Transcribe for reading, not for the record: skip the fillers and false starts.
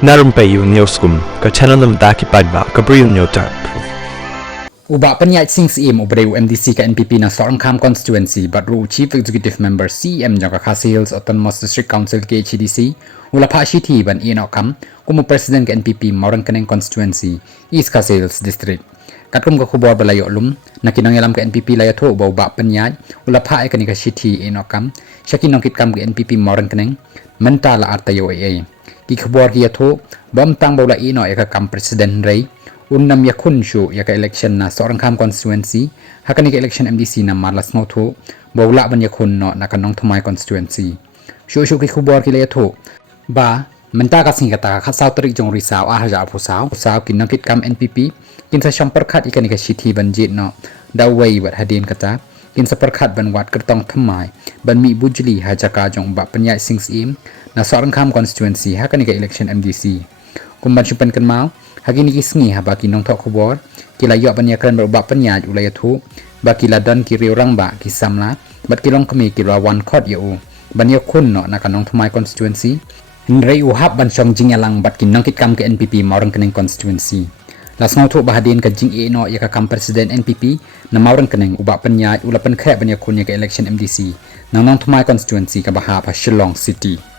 Narumpayu Neoskum, ka channel nam daki padba, ka briu nyotar. Uba penyait sing CM ubreu MDC ka NPP na Sorangkham constituency badru Chief Executive Member CM jaga Khasils Autonomous District Council ke HDC ula pha shithi ban inokam kumu President ka NPP Maurangkaneng constituency East Khasils District katkum ka khubor balayo lum nakinang yalam ka NPP layatho uba penyait ula pha ekani ka shithi inokam shakinong kitkam ka NPP Maurangkaneng mentala artayo AA ki khubor ki yatho bom tang bola ino eka kam President rei unnam yakun shu yaka election na Sorangkham constituency hakani ka election MDC na marlas ngotho bawla ban yakun no nakanong thumai constituency shu ki khubor ki le tho ba menta ka singata kha sautrik jong risaw a haja phusaw saw kin nakit kam NPP kin sa shampar khat ikani ka shithi banjit no dawai wat hadin kata kin sa parkhat ban wat kertong thumai ban mi bujli haja ka jong ba panyai sings im na Sorangkham constituency hakani ka election MDC kumban chupan kan mau hagini kisngi ha baki nong thok khobor kila yo ban yakran ba panya ulaya thu baki ladan ki riurang ba ki samla bat kilong kami ki rawan khot yo ban yakun no na kanong thumai constituency hinrei u hab ban song jingalang bat ki nong kitkam ke NPP Maurangkaneng constituency lasngau thu bahadin ka jing e no yaka kam president NPP na Maurangkaneng uba panya ulapan khe ban yakun ya ka election MDC nang nong thumai constituency ka baha pa Shillong City